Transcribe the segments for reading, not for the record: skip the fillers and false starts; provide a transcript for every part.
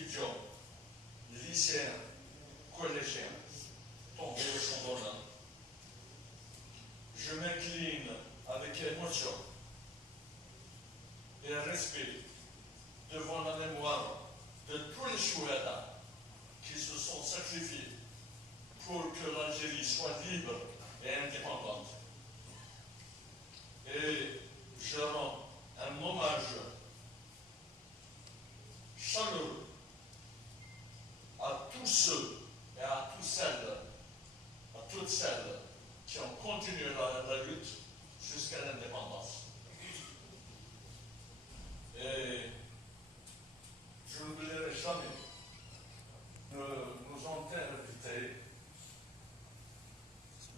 étudiants, lycéens, collégiens tombés au son d'honneur. Je m'incline avec émotion et respect devant la mémoire de tous les chouedas qui se sont sacrifiés pour que l'Algérie soit libre et indépendante. Et je rends un hommage chaleureux à tous ceux et à toutes celles qui ont continué la lutte jusqu'à l'indépendance. Et je n'oublierai jamais nos intervités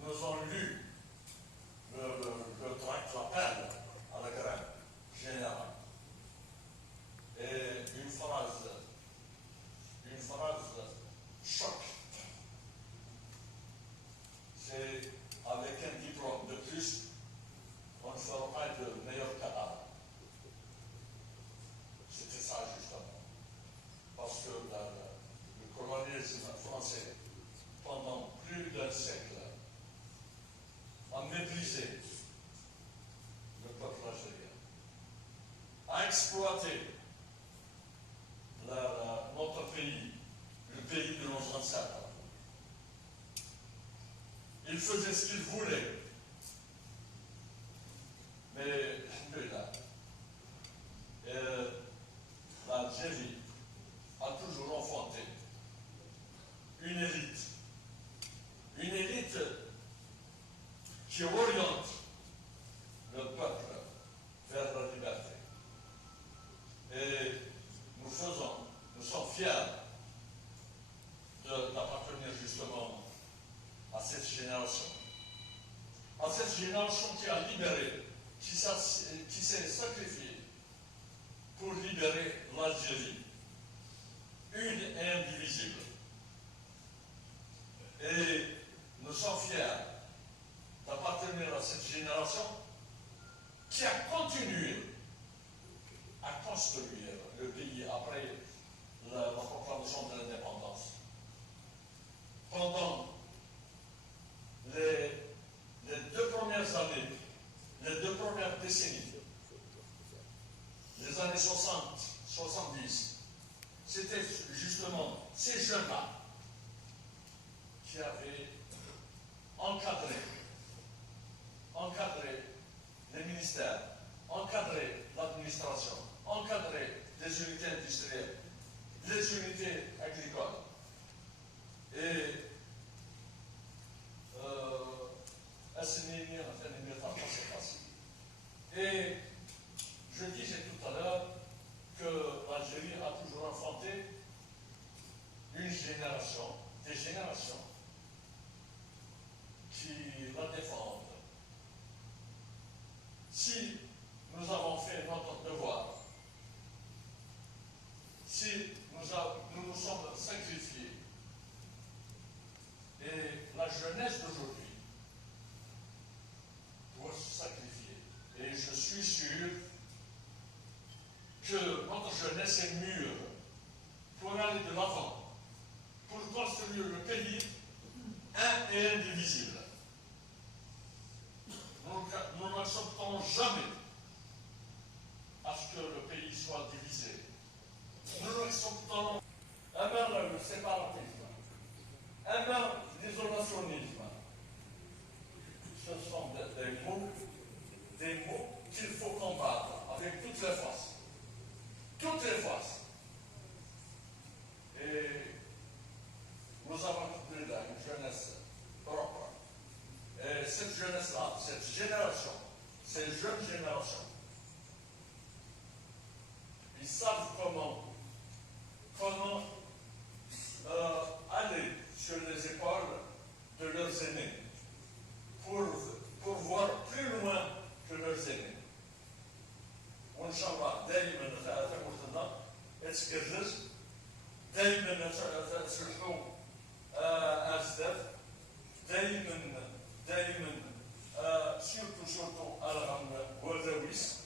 nous ont lu le tract, l'appel à la grève générale. Et une phrase choc. C'est avec un diplôme de plus, on ne fera pas de meilleur cadavre. C'était ça justement. Parce que le colonialisme français, pendant plus d'un siècle, a méprisé le peuple algérien, a exploité notre pays, le pays de nos ancêtres. Il faisait ce qu'il voulait. Mais, l'Algérie a toujours enfanté une élite qui oriente le peuple vers la liberté. Et nous sommes fiers d'appartenir justement à cette génération. À cette génération qui a libéré, qui s'est sacrifiée pour libérer l'Algérie, une et indivisible. Et nous sommes fiers d'appartenir à cette génération qui a continué à construire le pays après la proclamation de l'indépendance. Pendant les 2 premières années, les 2 premières décennies, les années 60, 70, c'était justement ces jeunes-là qui avaient encadré les ministères, encadré l'administration, encadré les unités industrielles, les unités agricoles. Et et je disais tout à l'heure que l'Algérie a toujours enfanté une génération, des générations qui la défendent. Si nous avons fait notre devoir, si nous nous sommes sacrifiés, et la jeunesse d'aujourd'hui doit se sacrifier. Et je suis sûr que notre jeunesse est mûre pour aller de l'avant, pour construire le pays un et indivisible. Nous n'acceptons jamais à ce que le pays soit divisé. Nous acceptons le séparatisme, l'isolationnisme. Ce sont des mots qu'il faut combattre avec toutes les forces. Toutes les forces. Et nous avons plus là une jeunesse propre. Et cette jeunesse-là, cette génération, ces jeunes générations, ils savent comment aller sur les épaules de leurs aînés pour voir plus loin que leurs aînés. وإن شاء الله دائما تقولنا اتكرر دائما تصلحوا أجداد دائما سيرتو الغم والذويس